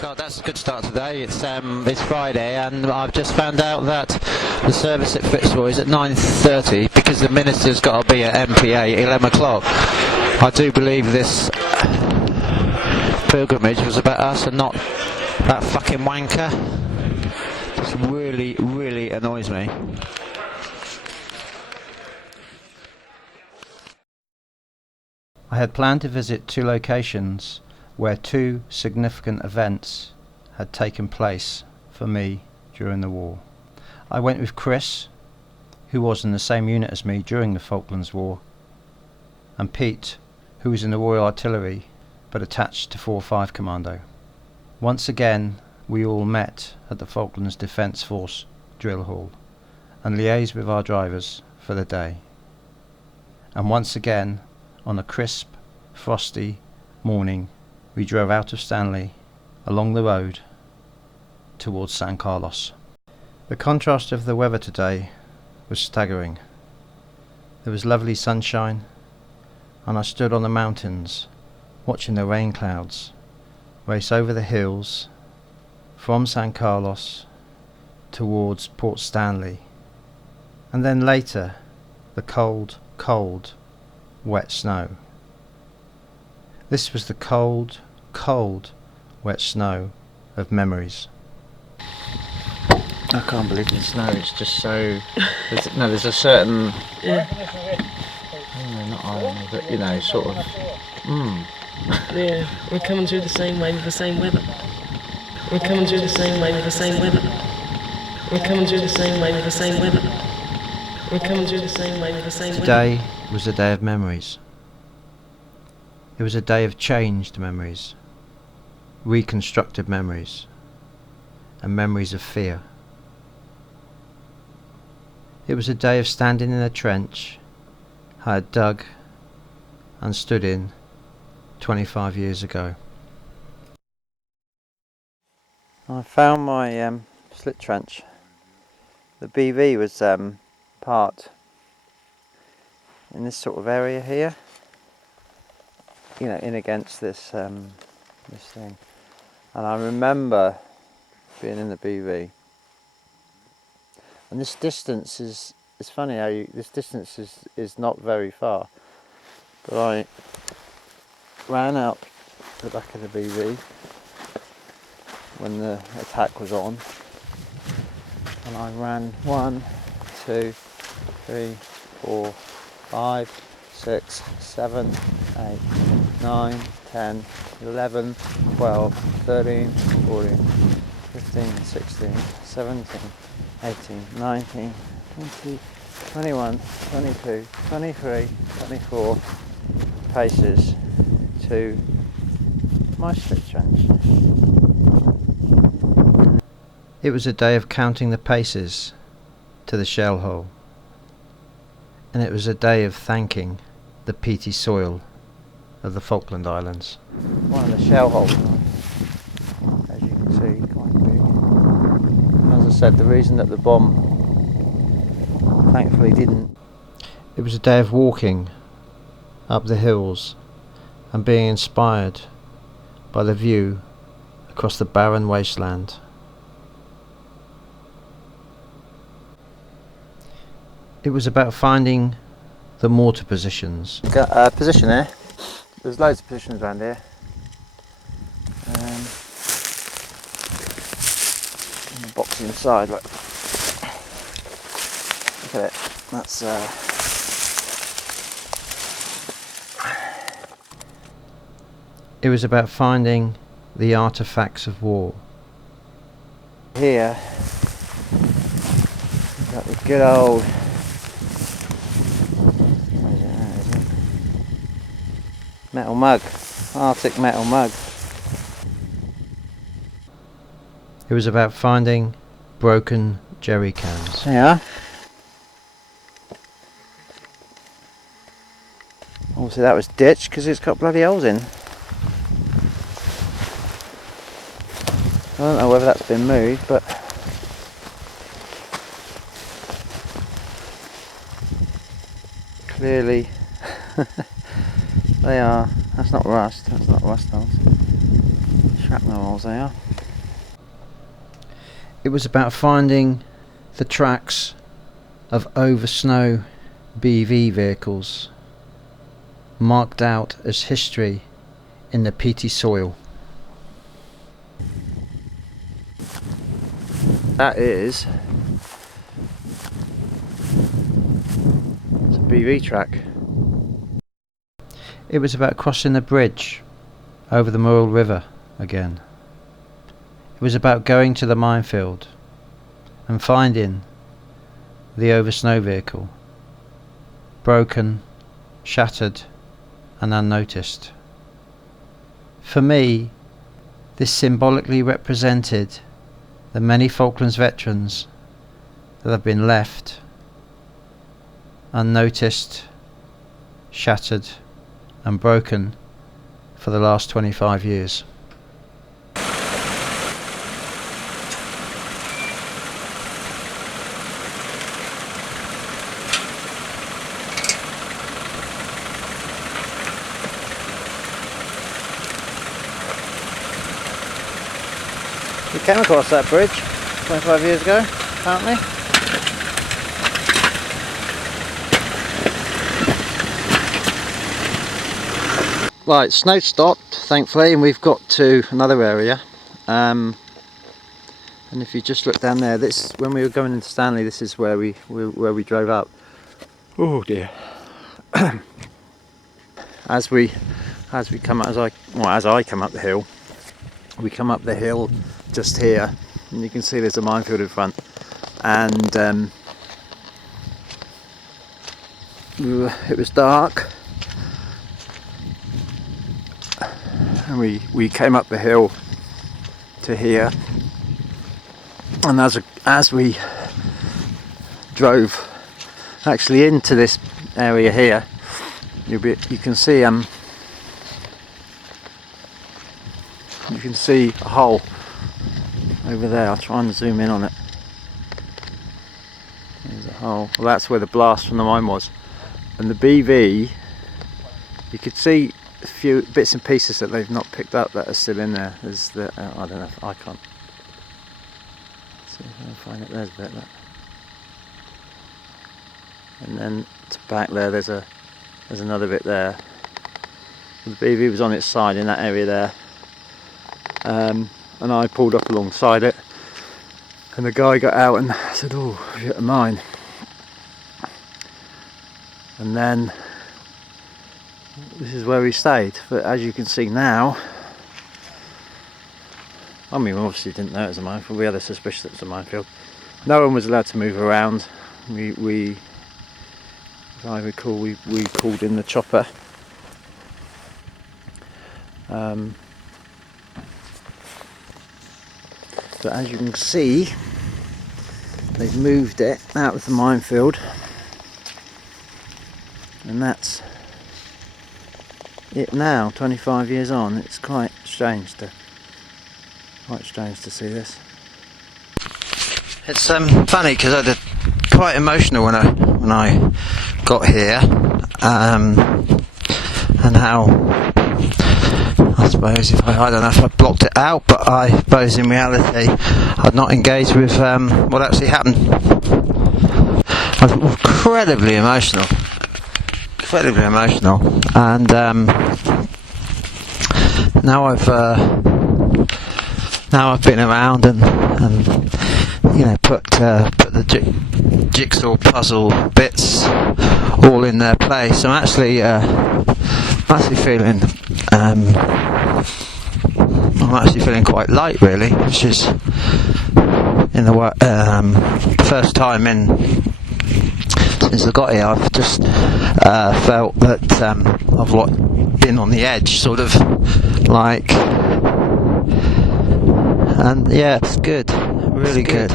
God, that's a good start today. It's Friday, and I've just found out that the service at Fitzroy is at 9:30 because the minister's got to be at MPA 11 o'clock. I do believe this pilgrimage was about us and not that fucking wanker. This really, really annoys me. I had planned to visit two locations where two significant events had taken place for me during the war. I went with Chris, who was in the same unit as me during the Falklands War, and Pete, who was in the Royal Artillery but attached to 4-5 Commando. Once again, we all met at the Falklands Defence Force drill hall and liaised with our drivers for the day. And once again, on a crisp, frosty morning, we drove out of Stanley along the road towards San Carlos. The contrast of the weather today was staggering. There was lovely sunshine, and I stood on the mountains watching the rain clouds race over the hills from San Carlos towards Port Stanley, and then later the cold, cold, wet snow. This was the cold, cold, wet snow of memories. I can't believe the snow. It's just so. There's a certain. Yeah. Not irony, but sort of. Yeah, we're coming through the same way with the same weather. We're coming through the same way with the same weather. We're coming through the same way with the same weather. We're coming through the same way with the same weather. Today was a day of memories. It was a day of changed memories, reconstructed memories, and memories of fear. It was a day of standing in a trench I had dug and stood in 25 years ago. I found my slit trench. The BV was parked in this sort of area here, in against this this thing. And I remember being in the BV, and this distance is, it's funny how this distance is not very far, but I ran out the back of the BV when the attack was on, and I ran 1, 2, 3, 4, 5, 6, 7, 8, 9, 10, 11, 12, 13, 14, 15, 16, 17, 18, 19, 20, 21, 22, 23, 24 paces to my slit trench. It was a day of counting the paces to the shell hole, and it was a day of thanking the peaty soil of the Falkland Islands. One of the shell holes, as you can see, quite big. As I said, the reason that the bomb thankfully didn't. It was a day of walking up the hills and being inspired by the view across the barren wasteland. It was about finding the mortar positions. Got a position here. There's loads of positions around here. And the box inside, look at it. That's It was about finding the artifacts of war. Here, we've got the good old metal mug, Arctic metal mug. It was about finding broken jerry cans. Yeah. Obviously that was ditched because it's got bloody holes in. I don't know whether that's been moved, but clearly they are. That's not rust. That's not rust holes. Shrapnel holes they are. It was about finding the tracks of over snow BV vehicles marked out as history in the peaty soil. That is, it's a BV track. It was about crossing the bridge over the Murrell River again. It was about going to the minefield and finding the over snow vehicle, broken, shattered and unnoticed. For me, this symbolically represented the many Falklands veterans that have been left unnoticed, shattered and broken for the last 25 years. We came across that bridge 25 years ago, apparently. Right, snow stopped, thankfully, and we've got to another area. And if you just look down there, this when we were going into Stanley, this is where we drove up. Oh dear. as I come up the hill, we come up the hill just here, and you can see there's a minefield in front, and it was dark, and we came up the hill to here, and as we drove actually into this area here, you can see a hole over there. I'll try and zoom in on it. There's a hole. Well, that's where the blast from the mine was. And the BV, you could see a few bits and pieces that they've not picked up that are still in there. There's the I don't know. I can't see if I can find it. There's a bit. Look. And then to back there, there's another bit there. The BV was on its side in that area there. And I pulled up alongside it, and the guy got out and said, "Oh, have you hit a mine?" And then this is where we stayed. But as you can see now, I mean, we obviously didn't know it was a minefield. We had a suspicion it was a minefield. No one was allowed to move around. We as I recall, we called in the chopper. But as you can see, they've moved it out of the minefield, and that's it now. 25 years on, it's quite strange to see this. It's funny because I was quite emotional when I got here, and how. I suppose I don't know if I blocked it out, but I suppose in reality I'd not engaged with what actually happened. I was incredibly emotional, and now I've been around and you know put the jigsaw puzzle bits all in their place. I'm actually feeling quite light, really, which is in the first time since I got here. I've just felt that I've been on the edge, sort of like, and yeah, it's good, really good.